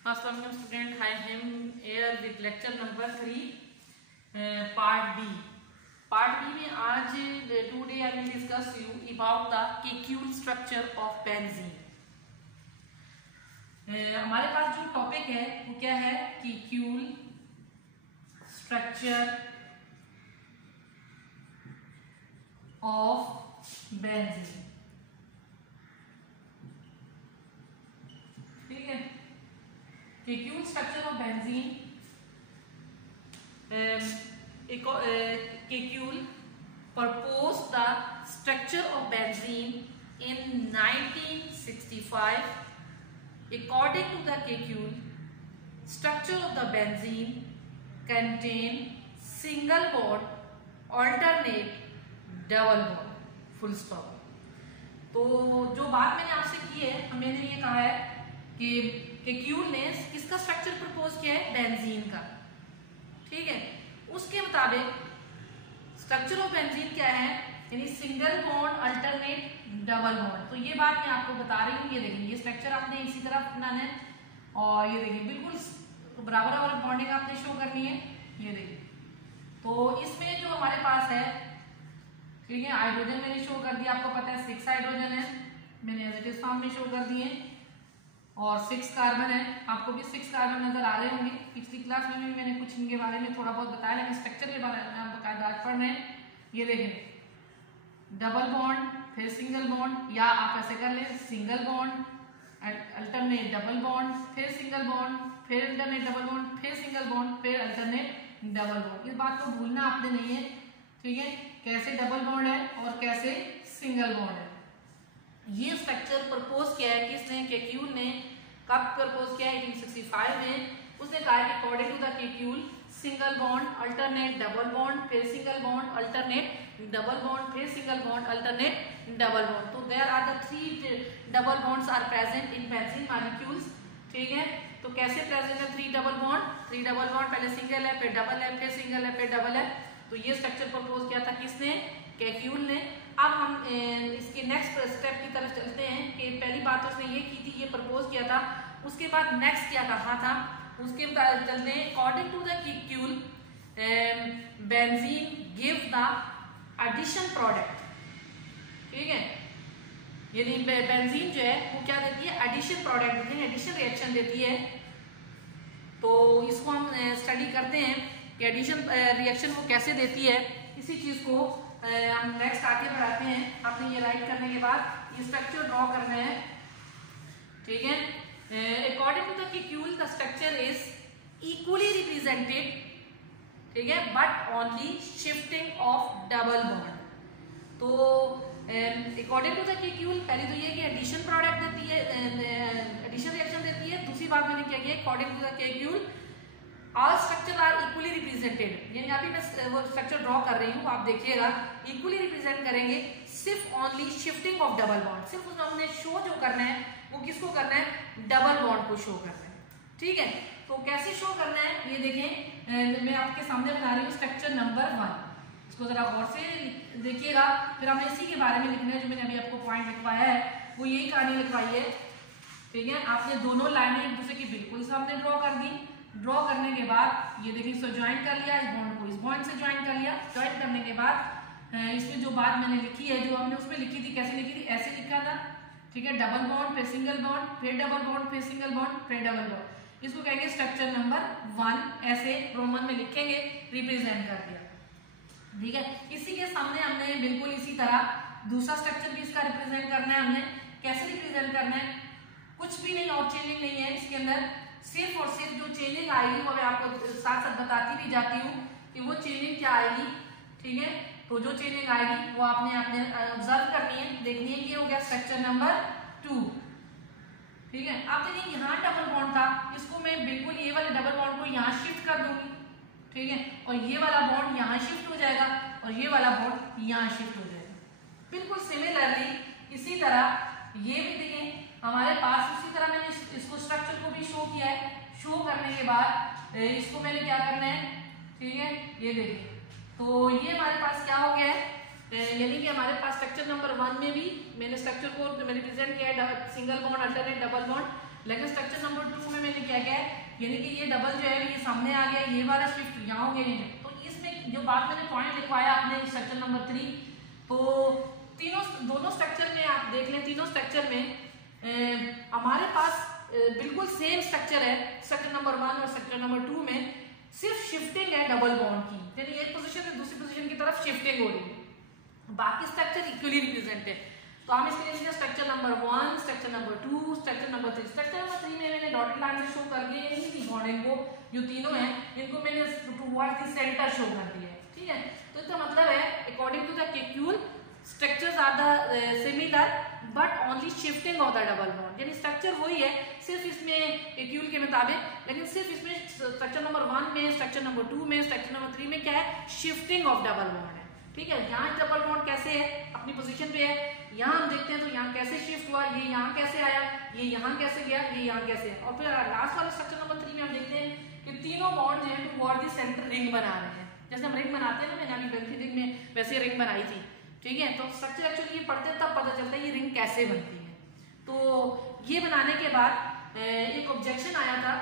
अस्सलाम student, I am here with lecture number 3 part B. Part B में आज today I will discuss you about the Kekule structure of benzene. हमारे पास जो topic है वो क्या है? Kekule structure of benzene. ठीक है, Kekule structure of benzene. Kekule proposed the structure of benzene in 1965. According to the Kekulé, structure of the benzene contain single bond, alternate, double bond, full stop. तो जो बात मैंने आपसे की है, मैंने ये कहा है कि केक्यूल ने किसका स्ट्रक्चर प्रपोज किया है? बेंजीन का। ठीक है, उसके मुताबिक स्ट्रक्चर ऑफ बेंजीन क्या है? यानी single bond, alternate, double bond. तो ये बात मैं आपको बता रही हूँ। ये देखिए, ये स्ट्रक्चर आपने इसी तरह बनाना है और ये देखिए बिल्कुल बराबर बराबर बॉन्डिंग आपने शो करनी है। ये देखिए, तो इसमें जो हमारे पास है, ठीक है, हाइड्रोजन मैंने शो कर दिया, आपको पता है 6 हाइड्रोजन है, मैंने एज इट इज फॉर्म में शो कर दिए, और 6 कार्बन है। आपको भी 6 कार्बन नजर आ रहे होंगे। पिछली क्लास में भी मैंने कुछ इनके बारे में थोड़ा बहुत बताया, लेकिन स्ट्रक्चर के बारे में आप बकायदा पढ़ रहे हैं। ये देखें, डबल बॉन्ड, फिर सिंगल बॉन्ड, या आप ऐसे कर ले, single bond, alternate double bond, फिर सिंगल बॉन्ड, फिर अल्टरनेट डबल बॉन्ड, फिर सिंगल बॉन्ड, फिर अल्टरनेट डबल बॉन्ड। इस बात को भूलना आपने नहीं है। ठीक है, कैसे डबल बॉन्ड है और कैसे सिंगल बॉन्ड है। ये स्ट्रक्चर प्रपोज किया है किसने? केक्यूल ने। कब प्रपोज किया है? 1865 में। उसने कहा कि according to the Kekule, single bond, alternate, double bond, फिर single bond, alternate, double bond, फिर single bond, alternate, double bond. तो there are the 3 double bonds are present in benzene molecules. ठीक है, तो कैसे प्रेजेंट है 3 डबल बॉन्ड? 3 डबल बॉन्ड, पहले single है, फिर डबल है, फिर सिंगल है, फिर डबल है। तो ये स्ट्रक्चर प्रपोज किया था किसने? केक्यूल ने। अब हम इसके नेक्स्ट स्टेप की तरफ चलते हैं कि पहली बात उसने ये की थी, ये प्रपोज किया था, उसके बाद नेक्स्ट क्या कहा था उसके बाद चलते हैं। According to the Kekule, benzene give the addition product. ठीक है, यानी बेंजीन जो है वो क्या देती है? एडिशन प्रोडक्ट देती है, एडिशन रिएक्शन देती है। तो इसको हम स्टडी करते हैं कि एडिशन रिएक्शन वो कैसे देती है। इसी चीज को हम नेक्स्ट आगे बढ़ाते हैं। आपने ये राइट करने के बाद ये स्ट्रक्चर ड्रॉ करना है। ठीक है, according to the Kekule the structure is equally represented, ठीक है, but only shifting of double bond. तो अकॉर्डिंग टू द केक्यूल, पहले तो ये कि एडिशन प्रोडक्ट देती है, एडिशन रिएक्शन देती है। दूसरी बात मैंने क्या किया, according to the Kekule all structure are equally represented. यानी अभी मैं वो स्ट्रक्चर ड्रॉ कर रही हूँ, आप देखिएगा, इक्वली रिप्रेजेंट करेंगे, सिर्फ only shifting of double bond. सिर्फ उसमें हमने शो जो करना है वो किसको करना है? डबल बॉन्ड को शो करना है। ठीक है, तो कैसे शो करना है ये देखें, मैं आपके सामने बता रही हूँ स्ट्रक्चर नंबर 1। इसको जरा गौर से देखिएगा, फिर हमने इसी के बारे में लिखना है। जो मैंने अभी आपको पॉइंट लिखवाया है वो यही कहानी लिखवाई है। ठीक है, आपने दोनों लाइनें एक दूसरे की बिल्कुल सामने ड्रॉ कर दी। ड्रॉ करने के बाद ये देखिए, इसको ज्वाइन कर लिया, इस बॉन्ड को इस बॉन्ड से ज्वाइन कर लिया। ज्वाइन करने के बाद इसमें जो बात मैंने लिखी है, जो हमने उसमें लिखी थी, कैसे लिखी थी? ऐसे लिखा था। ठीक है, डबल बॉन्ड, फिर सिंगल बॉन्ड, फिर डबल बॉन्ड, फिर सिंगल बॉन्ड, फिर डबल बॉन्ड। इसको कहेंगे स्ट्रक्चर नंबर 1। ऐसे रोमन में लिखेंगे, रिप्रेजेंट कर दिया। ठीक है, इसी के सामने हमने बिल्कुल इसी तरह दूसरा स्ट्रक्चर भी इसका रिप्रेजेंट करना है। हमने कैसे रिप्रेजेंट करना है? कुछ भी नहीं और चेंजिंग नहीं है इसके अंदर। सिर्फ और सिर्फ जो चेंजिंग आएगी वो मैं आपको साथ साथ बताती भी जाती हूँ कि वो चेंजिंग क्या आएगी। ठीक है, तो जो चेंजिंग आएगी वो आपने ऑब्जर्व करनी है, देखनी है कि हो गया स्ट्रक्चर नंबर 2। ठीक है, आप देखिए यहाँ डबल बॉन्ड था, इसको मैं बिल्कुल ये वाले डबल बॉन्ड को यहाँ शिफ्ट कर दूंगी। ठीक है, और ये वाला बॉन्ड यहाँ शिफ्ट हो जाएगा और ये वाला बॉन्ड यहाँ शिफ्ट हो जाएगा। बिल्कुल सिमिलरली इसी तरह ये भी देखें हमारे पास, उसी तरह मैंने इसको स्ट्रक्चर को भी शो किया है। शो करने के बाद इसको मैंने क्या करना है? ठीक है, ये देखिए, तो ये हमारे पास क्या हो गया है? यानी कि हमारे पास स्ट्रक्चर नंबर 1 में भी मैंने स्ट्रक्चर को रिप्रेजेंट किया है, single bond, alternate, double bond. लेकिन स्ट्रक्चर नंबर 2 में मैंने क्या किया है, यानी कि ये डबल जो है ये सामने आ गया, ये वाला शिफ्ट यहाँ हो गया। तो इसमें जो बात मैंने पॉइंट लिखवाया आपने स्ट्रक्चर नंबर 3, तो दोनों स्ट्रक्चर में आप देख लें, तीनों स्ट्रक्चर में हमारे पास बिल्कुल सेम स्ट्रक्चर है। स्ट्रक्चर नंबर 1 और स्ट्रक्चर नंबर 2 में सिर्फ शिफ्टिंग है डबल बॉन्ड की, यानी एक पोजीशन से दूसरी पोजीशन की तरफ शिफ्टिंग हो रही है, बाकी स्ट्रक्चर इक्वली रिप्रेजेंट है। तो हम इसके लिए structure number 1, structure number 2, structure number 3। Structure number 3 में मैंने डॉटेड लाइन से शो कर दिया, यानी कि बॉन्डिंग को जो तीनों हैं इनको मैंने टुवर्ड्स द सेंटर शो कर दिया है, ठीक है। तो इसका मतलब है according to the Kekule structures are the similar but only shifting of the double bond, यानी स्ट्रक्चर वही है सिर्फ इसमें केक्यूल के मुताबिक, लेकिन सिर्फ इसमें स्ट्रक्चर नंबर 1 में, स्ट्रक्चर नंबर 2 में, स्ट्रक्चर नंबर 3 में क्या है, शिफ्टिंग ऑफ डबल बॉन्ड है, ठीक है। यहाँ डबल बॉन्ड कैसे है, अपनी पोजीशन पे है, यहाँ हम देखते हैं तो यहाँ कैसे शिफ्ट हुआ, ये यहाँ कैसे आया, ये यहाँ कैसे गया, ये यहाँ कैसे, और फिर लास्ट वाले स्ट्रक्चर नंबर 3 में हम देखते हैं कि तीनों बॉन्ड जो है टुवर्ड द सेंटर रिंग बना रहे हैं, जैसे हम रिंग बनाते हैं ना, मैंने अभी बेंथेटिक में वैसे रिंग बनाई थी, ठीक है। तो स्ट्रक्चर एक्चुअली ये पढ़ते तब पता चलता है ये रिंग कैसे बनती है। तो ये बनाने के बाद एक ऑब्जेक्शन आया था,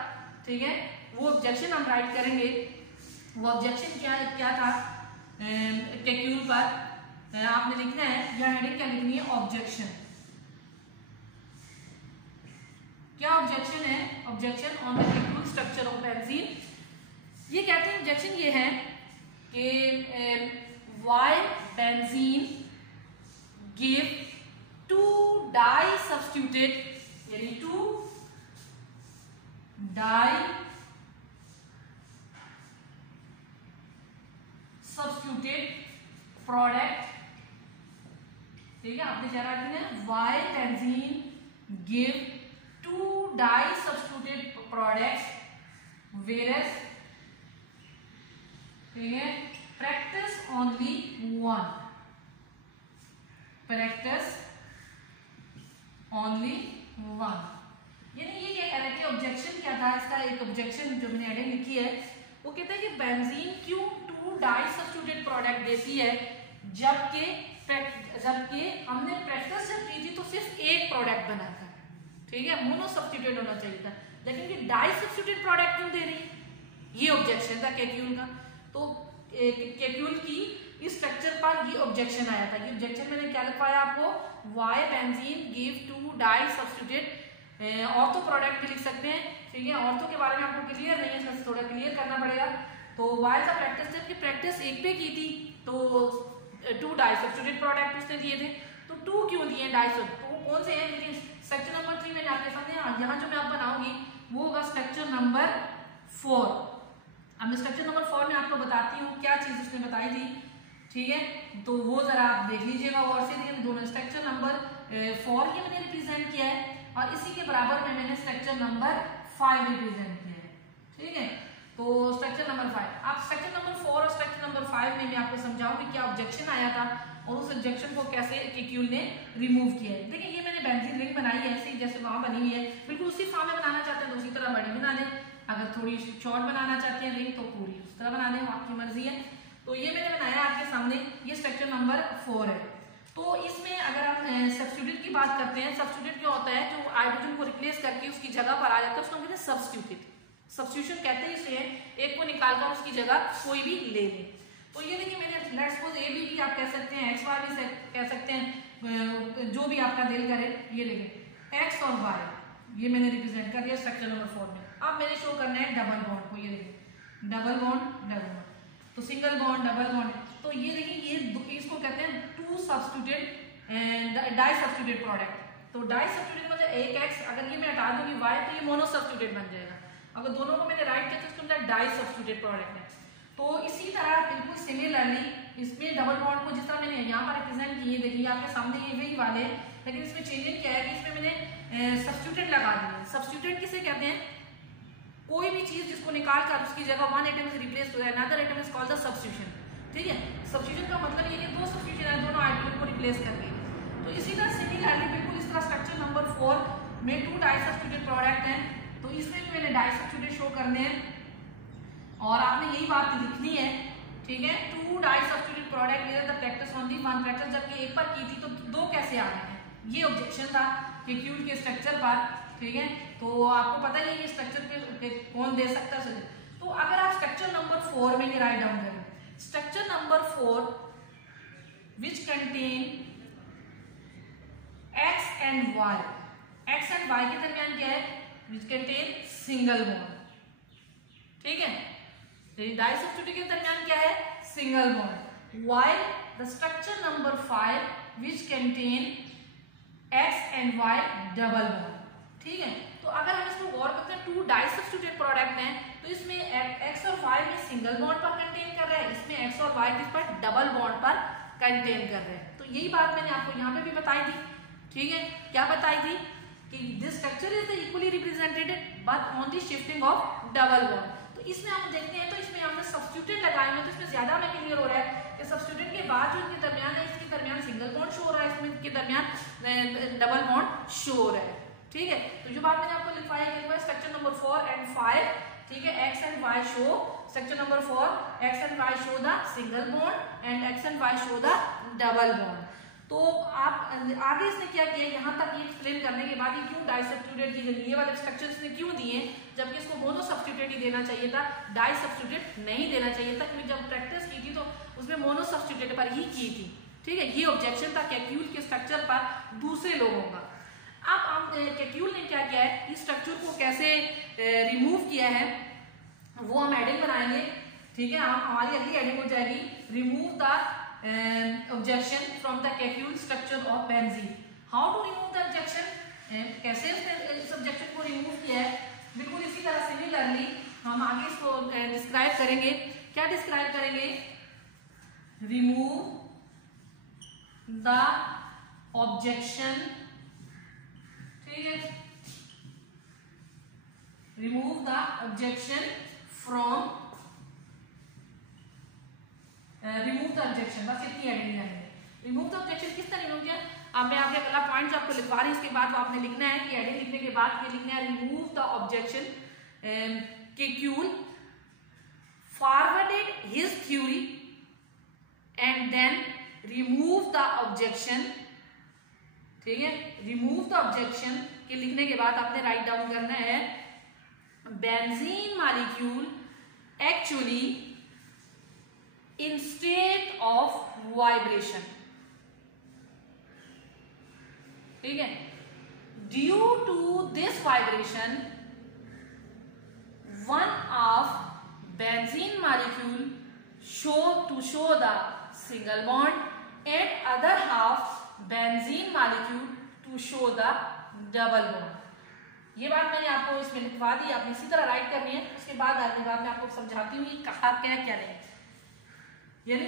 ठीक है, वो ऑब्जेक्शन हम राइट करेंगे। वो ऑब्जेक्शन क्या था केक्यूल पर, आपने लिखना है या हेडिंग क्या लिखनी है, ऑब्जेक्शन। क्या ऑब्जेक्शन है, objection on the Kekule structure of benzene. ये कहते हैं ऑब्जेक्शन ये है कि while benzene give two di substituted, यानी two di substituted product, ठीक है, आपने क्या रखना है, while benzene give two di substituted products whereas, ठीक है, practice only one, practice only one, यानी ये क्या कह रहे थे, ऑब्जेक्शन क्या था इसका, एक ऑब्जेक्शन जो मैंने हेडिंग लिखी है वो कहता है कि बेंजीन क्यों 2 डाई सब्स्टिट्यूटेड प्रोडक्ट देती है, जबकि हमने प्रैक्टिस जब की थी तो सिर्फ एक प्रोडक्ट बना था, ठीक है, मोनो सब्स्टिट्यूटेड होना चाहिए था, लेकिन ये डाई सब्स्टिट्यूटेड प्रोडक्ट क्यों दे रही है, ये ऑब्जेक्शन था केक्यूल का। तो केक्यूल की इस स्ट्रक्चर पर ये ऑब्जेक्शन आया था। ये ऑब्जेक्शन मैंने क्या लिखवाया आपको, why benzene give 2 di substituted, ortho product भी लिख सकते हैं, ठीक है। ऑर्थो के बारे में आपको क्लियर नहीं है, इसमें थोड़ा क्लियर करना पड़ेगा। तो वाई का प्रैक्टिस जबकि प्रैक्टिस एक पे की थी तो 2 डाई सब्स्टिट्यूटेड प्रोडक्ट उसने दिए थे, तो 2 क्यों दिए डाई सब्स्टिट्यूटेड, तो कौन से हैं, देखिए स्ट्रक्चर नंबर 3 मैंने आपके सामने, यहाँ जो मैं आप बनाऊंगी वो होगा स्ट्रक्चर नंबर 4। अब मैं स्ट्रक्चर नंबर 4 में आपको बताती हूँ क्या चीज उसने बताई थी, ठीक है, तो वो जरा आप देख लीजिएगा और से, दोनों स्ट्रक्चर नंबर 4 ये मैंने रिप्रेजेंट किया है और इसी के बराबर में मैंने स्ट्रक्चर नंबर 5 रिप्रेजेंट किया है, ठीक है। तो स्ट्रक्चर नंबर 5, आप स्ट्रक्चर नंबर 4 और स्ट्रक्चर नंबर 5 में मैं आपको समझाऊंगी क्या ऑब्जेक्शन आया था और उस ऑब्जेक्शन को कैसे केक्यूल ने रिमूव किया है। देखिए ये मैंने बेंजीन रिंग बनाई है ऐसे जैसे वहां बनी हुई है, बिल्कुल उसी फॉर्म में बनाना चाहते हैं तो उसी तरह बड़ी बना दें, अगर थोड़ी शॉर्ट बनाना चाहते हैं रिंग तो पूरी उस तरह बना दें, आपकी मर्जी है। तो ये मैंने बनाया आपके सामने, ये स्ट्रक्चर नंबर 4 है। तो इसमें अगर हम सब्स्टिट्यूट की बात करते हैं, सब्स्टिट्यूट क्या होता है, जो हाइड्रोजन को रिप्लेस करके उसकी जगह पर आ जाता है उसको हम कहते हैं सब्स्टिट्यूट। सब्स्टिट्यूशन कहते हैं इसे एक को निकालकर उसकी जगह कोई भी ले ले। तो ये देखिए मैंने लेट्स सपोज ए बी आप कह सकते हैं, एक्स वाई भी कह सकते हैं, जो भी आपका दिल करे। ये देखिए एक्स और वाई ये मैंने रिप्रेजेंट कर दिया स्ट्रक्चर नंबर 4 में। अब मैंने शो करना है डबल बॉन्ड को, ये देखिए डबल बॉन्ड, तो सिंगल बॉन्ड डबल बॉन्ड, तो ये देखिए ये इसको कहते हैं 2 सब्स्टिट्यूटेड डाई सब्स्टिट्यूटेड प्रोडक्ट। तो डाई सब्स्टिट्यूटेड मतलब एक एक्स, अगर ये मैं हटा दूंगी वाई तो ये मोनो सब्स्टिट्यूटेड बन जाएगा। अगर दोनों को मैंने राइट किया तो इसको मतलब डाई सब्स्टिट्यूटेड प्रोडक्ट है। तो इसी तरह बिल्कुल सिमिलरली इसमें डबल बॉन्ड को जिस तरह मैंने यहाँ पर रिप्रेजेंट किए, देखिए आपके सामने ये वही वाले, लेकिन इसमें चेंजिंग क्या है कि इसमें मैंने सब्स्टिट्यूटेड लगा दिया। सब्स्टिट्यूटेड किसे कहते हैं, कोई भी चीज जिसको निकाल कर उसकी जगह वन आइटम से रिप्लेस हो जाए, another item is called the substitution, ठीक है। सब्स्टिट्यूशन का मतलब ये कि 2 सब्स्टिट्यूशन है दोनों आइटम को रिप्लेस करके। तो इसी तरह सिमिलरली बिल्कुल इस तरह स्ट्रक्चर नंबर 4 में 2 डाई सब्स्टिट्यूटेड प्रोडक्ट हैं, तो इसमें भी मैंने डाई सब्स्टिट्यूटेड शो करने हैं और आपने यही बात लिखनी है, ठीक है। 2 di substituted product where the practice only one practice, जबकि एक बार की थी तो 2 कैसे आ रहे हैं, ये ऑब्जेक्शन था केक्यूल के स्ट्रक्चर पर। ठीक है, तो आपको पता ही है ये स्ट्रक्चर पे कौन दे सकता है। तो अगर आप स्ट्रक्चर नंबर 4 में ये राइट डाउन करें, structure number 4 which contain x and y, x and y के दरमियान क्या है, विच कंटेन सिंगल बॉन्ड, ठीक है, डाई सब्स्टिट्यूट के दरमियान क्या है, single bond, while the structure number 5 which contain x and y double bond, ठीक है। तो अगर हम इसको गौर करते हैं, टू डाई सब्स्टिट्यूट प्रोडक्ट हैं, तो इसमें x और y में सिंगल बॉन्ड पर कंटेन कर रहे हैं, इसमें x और y किस पर, डबल बॉन्ड पर कंटेन कर रहे हैं। तो यही बात मैंने आपको यहाँ पे भी बताई थी, ठीक है, क्या बताई थी कि this structure is the equally represented but on the shifting of double bond. तो इसमें हम देखते हैं, तो इसमें हमने सब्स्टिट्यूट लगाए हैं, तो इसमें ज्यादा हमें क्लियर हो रहा है कि सब्स्टिट्यूट के बाद जो इनके दरमियान है, इसके दरमियान सिंगल बॉन्ड शो हो रहा है, इसमें इनके दरमियान डबल बॉन्ड शो हो रहा है, ठीक है। तो जो बात मैंने आपको लिखवाई है, स्ट्रक्चर नंबर 4 एंड 5, ठीक है, x and y show, structure number 4 x and y show the single bond and x and y show the double bond. तो आप आगे इसने क्या किया, यहाँ तक ये एक्सप्लेन करने के बाद ये क्यों डाई सब्स्टिट्यूटेड की गई, ये वाले स्ट्रक्चर इसने क्यों दिए, जबकि इसको मोनो सब्स्टिट्यूटेड ही देना चाहिए था, डाई सब्स्टिट्यूटेड नहीं देना चाहिए था, क्योंकि जब प्रैक्टिस की थी तो उसमें मोनो सब्स्टिट्यूटेड पर ही की थी, ठीक है। ये ऑब्जेक्शन था कैक्यूल के स्ट्रक्चर पर दूसरे लोगों का। अब कैक्यूल ने क्या किया है, इस स्ट्रक्चर को कैसे रिमूव किया है, वो हम एडिंग बनाएंगे, ठीक है। हमारी अगली एडिंग हो जाएगी, remove the objection from the Kekulé structure of benzene. How to remove the objection? कैसे इस objection को रिमूव किया है, बिल्कुल इसी तरह सिमिलरली हम आगे इसको डिस्क्राइब करेंगे। क्या डिस्क्राइब करेंगे, रिमूव द ऑब्जेक्शन, ठीक है, remove the objection from, remove the objection, बस इतनी एडिंग करेंगे। रिमूव द ऑब्जेक्शन किस तरह रिमूव किया, अब मैं आपके अगला पॉइंट जो आपको लिखवा रही हूँ, इसके बाद आपने लिखना है कि एडिंग लिखने के बाद ये लिखना है, remove the objection, Kekule forwarded his theory and then remove the objection, ठीक है, रिमूव द ऑब्जेक्शन के लिखने के बाद आपने राइट डाउन करना है, benzene molecule actually in state of vibration, ठीक है, due to this vibration one of benzene molecule show the single bond and other half benzene molecule to show the double bond। ये बात मैंने आपको इसमें लिखवा दी, आपने इसी तरह राइट करनी है। उसके बाद आगे बाद में आपको समझाती हूँ कहा क्या नहीं। यानी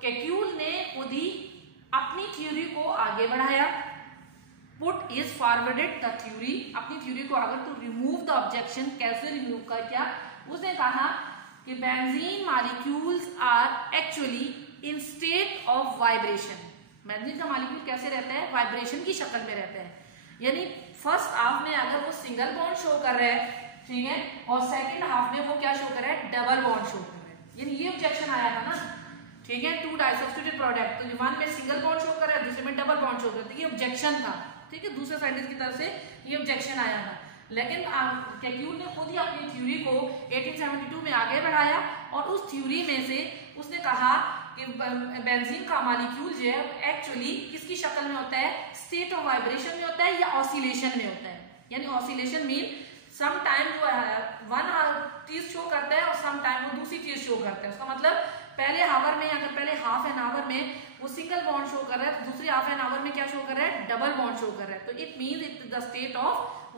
केक्यूल ने खुद ही अपनी थ्योरी को आगे बढ़ाया, put is forwarded the theory, अपनी थ्योरी को आगे, तो रिमूव द ऑब्जेक्शन, कैसे रिमूव कर क्या, उसने कहा कि benzene molecules are actually in state of vibration. Benzene का मॉलिक्यूल कैसे रहता है, वाइब्रेशन की शक्ल में रहता है, यानी फर्स्ट हाफ में अगर वो सिंगल बॉन्ड शो कर रहा है, ठीक है, और सेकेंड हाफ में वो क्या शो कर रहा है, डबल बॉन्ड शो कर रहा है। यानी ये ऑब्जेक्शन आया था ना, ठीक है, टू डाई सब्स्टिट्यूटेड प्रोडक्ट, तो वन में सिंगल बॉन्ड शो कर रहा है, दूसरे में डबल बॉन्ड शो कर रहा है, ये ऑब्जेक्शन था, ठीक है, दूसरे साइंटिस्ट की तरफ से ये ऑब्जेक्शन आया था। लेकिन केक्यूल ने खुद ही अपनी थ्योरी को 1872 में आगे बढ़ाया और उस थ्योरी में से उसने कहा कि बेंजीन का मॉलिक्यूल जो है एक्चुअली किसकी शक्ल में होता है, स्टेट ऑफ वाइब्रेशन में होता है या ऑसिलेशन में होता है। यानी ऑसिलेशन मीन सम टाइम जो है वन चीज शो करता है और सम टाइम वो दूसरी चीज शो करता है। उसका मतलब पहले हावर में, अगर पहले हाफ एन आवर में वो सिंगल बॉन्ड शो कर रहा है, तो दूसरी हाफ एन आवर में क्या शो कर रहा है, डबल बॉन्ड शो कर रहा है, तो it means it the state of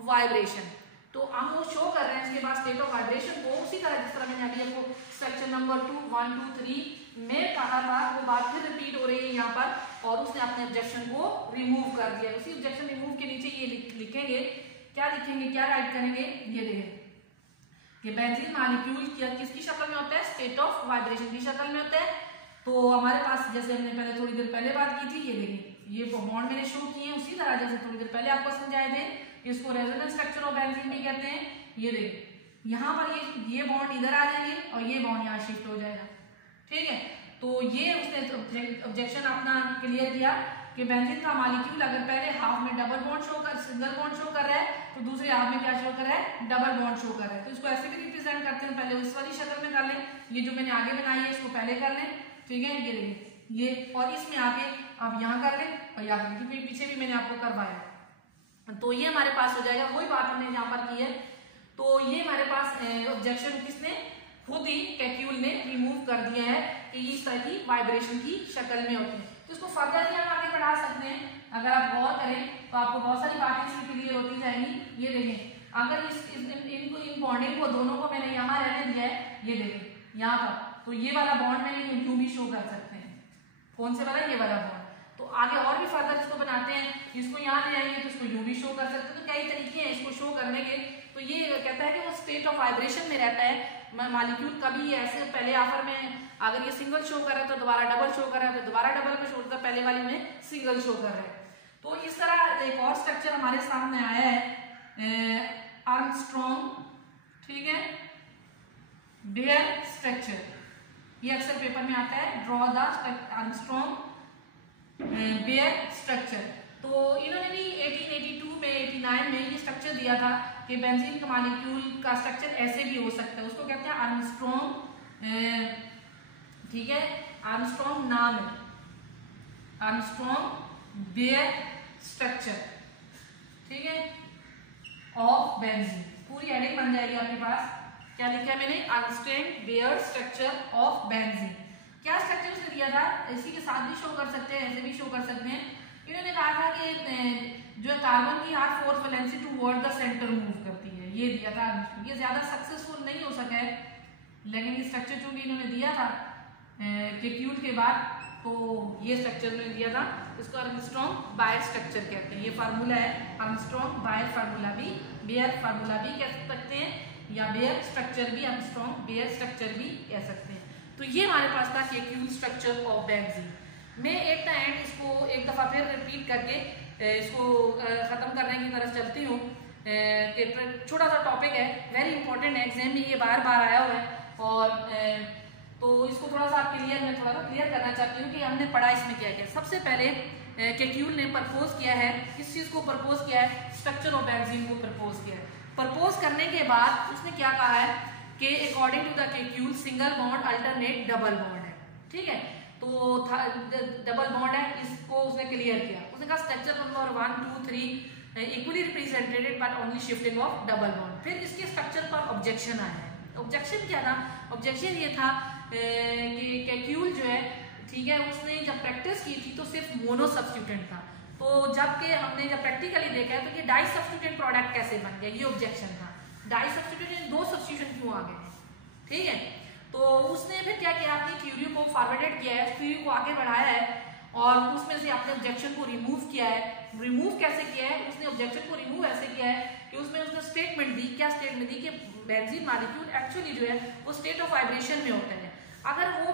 vibration. तो हम वो शो कर रहे हैं इसके बाद स्टेट ऑफ वाइब्रेशन को, उसी तरह जिस तरह मैंने अभी आपको सेक्शन नंबर 2, 1, 2, 3 में कहा था, वो बात फिर रिपीट हो रही है यहाँ पर, और उसने अपने ऑब्जेक्शन को रिमूव कर दिया। उसी ऑब्जेक्शन रिमूव के नीचे ये लिखेंगे, क्या लिखेंगे, क्या राइट करेंगे, ये देखें कि बेंजीन मॉलिक्यूल किसकी शक्ल में होता है, स्टेट ऑफ वाइब्रेशन की शक्ल में होता है। तो हमारे पास जैसे हमने पहले थोड़ी देर पहले बात की थी, ये देखिए ये बॉन्ड मैंने शो किए हैं, उसी तरह जैसे थोड़ी देर पहले आपको समझाए थे, इसको रेजोनेंस स्ट्रक्चर ऑफ बेंजीन भी कहते हैं। ये देखिए यहाँ पर ये बॉन्ड इधर आ जाएंगे और ये बॉन्ड यहाँ शिफ्ट हो जाएगा, ठीक है। तो ये उसने ऑब्जेक्शन अपना क्लियर किया कि बेंजीन का मॉलिक्यूल अगर पहले हाफ में डबल बॉन्ड शो कर सिंगल बॉन्ड शो कर रहा है तो दूसरे हाफ में क्या शो कर रहा है, डबल बॉन्ड शो कर रहा है। तो इसको ऐसे भी रिप्रेजेंट करते हैं, पहले इस वाली शक्ल में कर लें, ये जो मैंने आगे बनाई है इसको पहले कर लें, ठीक है, ये देखिए ये, और इसमें आके आप यहाँ कर लें और यहाँ, क्योंकि पीछे भी मैंने आपको करवाया, तो ये हमारे पास हो जाएगा। वही बात हमने यहाँ पर की है। तो ये हमारे पास ऑब्जेक्शन किसने, खुद ही कैक्यूल ने रिमूव कर दिया है कि इस तरह की वाइब्रेशन की शक्ल में होती है। तो इसको फर्दर भी हम आगे बढ़ा सकते हैं। अगर आप गौर करें तो आपको बहुत सारी बातें इसमें क्लियर होती जाएंगी। ये देखें, अगर इन बॉन्डिंग को दोनों को मैंने यहाँ रहने दिया है, ये देखें यहाँ पर, तो ये वाला बॉन्ड मैंने यूं भी शो कर सकते हैं। कौन से वाला, ये वाला बॉन्ड। तो आगे और भी फर्दर इसको बनाते हैं, इसको यहाँ ले आएंगे तो इसको यूं भी शो कर सकते हैं। तो कई तरीके हैं इसको शो करने के। तो ये कहता है कि वो स्टेट ऑफ वाइब्रेशन में रहता है मॉलिक्यूल। कभी ऐसे पहले ऑफर में अगर ये सिंगल शो कर रहा है तो दोबारा डबल शो कर रहा है, फिर दोबारा डबल में शो करता है, पहले वाली में सिंगल शो कर रहा है। तो इस तरह एक और स्ट्रक्चर हमारे सामने आया है, आर्मस्ट्रॉन्ग, ठीक है, बेयर स्ट्रक्चर। ये अक्सर पेपर में आता है, draw the Armstrong Baeyer structure. तो इन्होंने भी 1882 में 89 में ये स्ट्रक्चर दिया था कि बेंजीन का मॉलिक्यूल का स्ट्रक्चर ऐसे भी हो सकता है। उसको कहते हैं आर्मस्ट्रॉन्ग, ठीक है, आर्मस्ट्रॉन्ग नाम है, आर्मस्ट्रॉन्ग बेयर स्ट्रक्चर, ठीक है, ऑफ बेंजीन। पूरी हेडिंग बन जाएगी आपके पास। क्या लिखा है मैंने, Armstrong Baeyer structure of benzene. क्या स्ट्रक्चर उसने दिया था, इसी के साथ भी शो कर सकते हैं, ऐसे भी शो कर सकते हैं। इन्होंने कहा था कि जो कार्बन की half fourth valency toward the centre move करती है, ये दिया था। ये ज्यादा सक्सेसफुल नहीं हो सका है, लेकिन ये स्ट्रक्चर चूंकि इन्होंने दिया था कैक्यूल के बाद, तो ये स्ट्रक्चर उन्होंने दिया था। इसको आर्मस्ट्रॉन्ग बायर स्ट्रक्चर कहते हैं। ये फार्मूला है आर्मस्ट्रॉन्ग बायर फार्मूला भी, बेयर फार्मूला भी कह सकते हैं, या बेयर स्ट्रक्चर भी, आर्मस्ट्रॉन्ग बेयर स्ट्रक्चर भी कह सकते हैं। तो ये हमारे पास था कैक्यूल स्ट्रक्चर ऑफ बेंजीन। मैं एट द एंड इसको एक दफा फिर रिपीट करके इसको खत्म करने की तरफ चलती हूँ। छोटा सा टॉपिक है, वेरी इंपॉर्टेंट है, एग्जाम में ये बार बार आया हुआ है। और तो इसको थोड़ा सा मैं थोड़ा सा क्लियर करना चाहती हूँ कि हमने पढ़ा इसमें क्या क्या। सबसे पहले कैक्यूल ने प्रपोज किया है, किस चीज को प्रपोज किया है, स्ट्रक्चर ऑफ बेंजीन को प्रपोज किया है। प्रपोज करने के बाद उसने क्या कहा है कि according to the Kekule single bond alternate double bond है, ठीक है। तो डबल बॉन्ड है, इसको उसने क्लियर किया। उसने कहा structure number 1, 2, 3 equally represented but only shifting of double bond. फिर इसके स्ट्रक्चर पर ऑब्जेक्शन आया है। ऑब्जेक्शन क्या था, ऑब्जेक्शन ये था कि कैक्यूल जो है, ठीक है, उसने जब प्रैक्टिस की थी तो सिर्फ मोनो सब्स्टिट्यूटेंट था। तो जबकि हमने जब प्रैक्टिकली देखा है तो ये डाई सब्स्टिट्यूटेंट प्रोडक्ट कैसे बन गया, ये ऑब्जेक्शन था। डाई सब्स्टिट्यूटेंट, दो सब्स्टिट्यूशन क्यों आ गए हैं, ठीक है। तो उसने फिर क्या किया, अपनी थ्योरी को फॉरवर्डेड किया है, थ्योरी को आगे बढ़ाया है और उसमें से अपने ऑब्जेक्शन को रिमूव किया है। रिमूव कैसे किया है, उसने ऑब्जेक्शन को रिमूव ऐसे किया है कि उसमें उसने स्टेटमेंट दी। क्या स्टेटमेंट दी कि बेंजीन मॉलिक्यूल एक्चुअली जो है वो स्टेट ऑफ वाइब्रेशन में होता है। अगर वो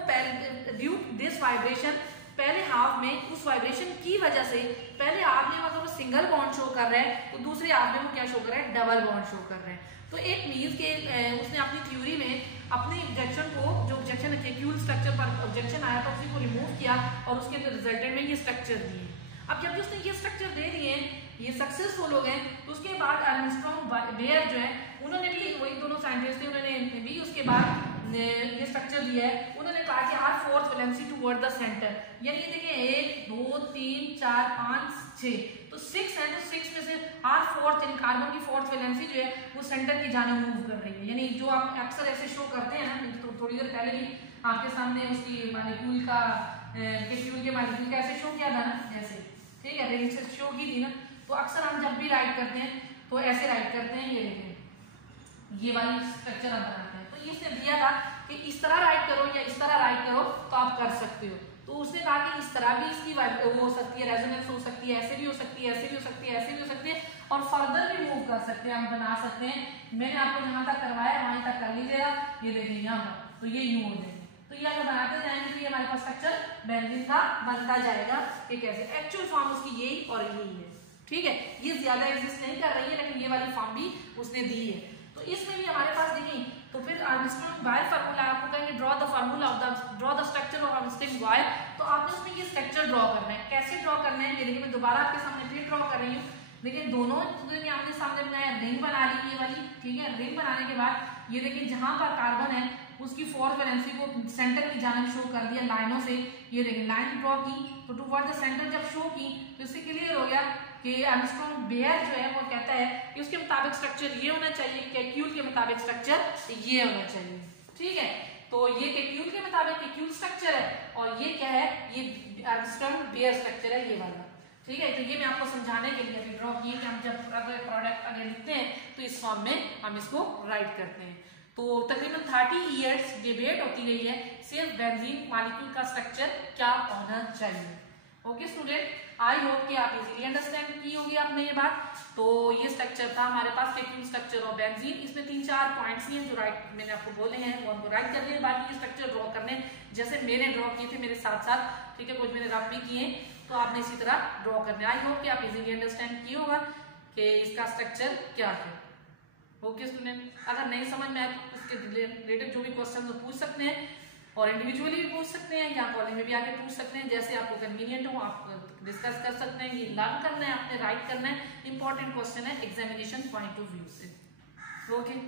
ड्यू दिस वाइब्रेशन, पहले हाफ में उस वाइब्रेशन की वजह से पहले हाफ में मतलब सिंगल बॉन्ड शो कर रहा है, तो दूसरे हाफ में वो क्या शो कर रहा है, डबल बॉन्ड शो कर रहा है। तो एक मीन्स के उसने अपनी थ्योरी में अपनी ऑब्जेक्शन को, जो ऑब्जेक्शन कैक्यूल स्ट्रक्चर पर ऑब्जेक्शन आया था, उसी को रिमूव किया और उसके रिजल्टेंट में ये स्ट्रक्चर दिए। अब जब उसने ये स्ट्रक्चर दे दिए, ये सक्सेसफुल हो गए, तो उसके बाद आर्मस्ट्रॉन्ग बेयर जो है, उन्होंने भी, वही दोनों साइंटिस्ट थे, उन्होंने भी उसके बाद ये स्ट्रक्चर दिया है। उन्होंने कहा कि are fourth valency toward the centre, यानी ये देखिए 1 2 3 4 5 6, तो 6 है, तो 6 में से आर फोर्थ, यानी कार्बन की फोर्थ वैलेंसी जो है वो सेंटर की जाने मूव कर रही है। यानी जो आप अक्सर ऐसे शो करते हैं ना, तो थोड़ी देर पहले भी आपके सामने उसकी मॉलिक्यूल का, कैक्यूल के मॉलिक्यूल का ऐसे शो किया था ना, जैसे, ठीक है, रेंज से शो की थी ना। तो अक्सर हम जब भी राइट करते हैं तो ऐसे राइट करते हैं, ये देखें, ये वाली स्ट्रक्चर हम बनाते हैं। तो इसने दिया था कि इस तरह राइट करो या इस तरह राइट करो तो आप कर सकते हो। तो उसने कहा कि इस तरह भी इसकी वो हो सकती है, रेजोनेंस हो सकती है, ऐसे भी हो सकती है, ऐसे भी हो सकती है, ऐसे भी हो सकती है, और फर्दर भी मूव कर सकते हैं, हम बना सकते हैं। मैंने आपको जहां तक करवाया वहीं तक कर लीजिएगा। ये देखिए यहाँ पर, तो ये यूं हो जाएंगे। तो ये अगर बनाते जाएंगे तो ये हमारे पास स्ट्रक्चर बेंजीन का बनता जाएगा कि कैसे। एक्चुअल फॉर्म उसकी यही और यही है, ठीक है। ये ज्यादा एग्जिस्ट नहीं कर रही है, लेकिन ये वाली फॉर्म भी उसने दी है। तो तो इसमें भी हमारे पास देखिए, तो फिर आर्मस्ट्रांग वायर फार्मूला आपको कहेंगे draw the formula of the structure of Armstrong wire, तो आपने उसमें ये स्ट्रक्चर ड्रॉ करना है। कैसे ड्रॉ करना है ये देखिए, मैं दोबारा आपके सामने फिर ड्रॉ कर रही हूँ। देखिए दोनों आमने सामने बनाया, रिंग बना ली ये वाली, ठीक है। रिंग बनाने के बाद ये देखिए जहां पर कार्बन है उसकी 4 वैलेंसी को सेंटर की जानब शो कर दिया लाइनों से। ये देखिए लाइन ड्रॉ की, तो टुवर्ड द सेंटर जब शो की तो इससे क्लियर हो गया कि आर्मस्ट्रांग वायर जो है वो कहता है कि उसके मुताबिक स्ट्रक्चर ये होना चाहिए, कैक्यूल के मुताबिक स्ट्रक्चर ये होना चाहिए, ठीक है। तो ये कैक्यूल के मुताबिक कैक्यूल स्ट्रक्चर है, और ये क्या है, ये आर्मस्ट्रांग वायर स्ट्रक्चर है ये वाला, ठीक है। तो ये मैं आपको समझाने के लिए अभी ड्रॉ किए कि हम जब अगर प्रोडक्ट अगर लिखते हैं तो इस फॉर्म में हम इसको राइट करते हैं। तो तकरीबन 30 इयर्स डिबेट होती रही है सिर्फ बेंजीन मॉलिक्यूल का स्ट्रक्चर क्या होना चाहिए। ओके स्टूडेंट, आई होप कि आप इजीली अंडरस्टैंड की होगी आपने ये बात। तो ये स्ट्रक्चर था हमारे पास कैक्यूल स्ट्रक्चर ऑफ बेंजीन। इसमें 3-4 पॉइंट्स ही हैं जो राइट मैंने आपको बोले हैं, वो हमको राइट करने हैं। बाकी ये स्ट्रक्चर ड्रॉ करने जैसे मैंने ड्रॉ किए थे मेरे साथ साथ, ठीक है, कुछ मैंने रफ भी किए, तो आपने इसी तरह ड्रॉ करने। आई होप कि आप इजीली अंडरस्टैंड किए होगा कि इसका स्ट्रक्चर क्या है। ओके स्टूडेंट, अगर नहीं समझ में आए तो इसके रिलेटेड जो भी क्वेश्चन वो पूछ सकते हैं, और इंडिविजुअली भी पूछ सकते हैं या कॉलेज में भी आके पूछ सकते हैं, जैसे आपको कन्वीनियंट हो आप डिस्कस कर सकते हैं। ये लर्न करना है आपने, राइट करना है, इंपॉर्टेंट क्वेश्चन है एग्जामिनेशन पॉइंट ऑफ व्यू से। ओके।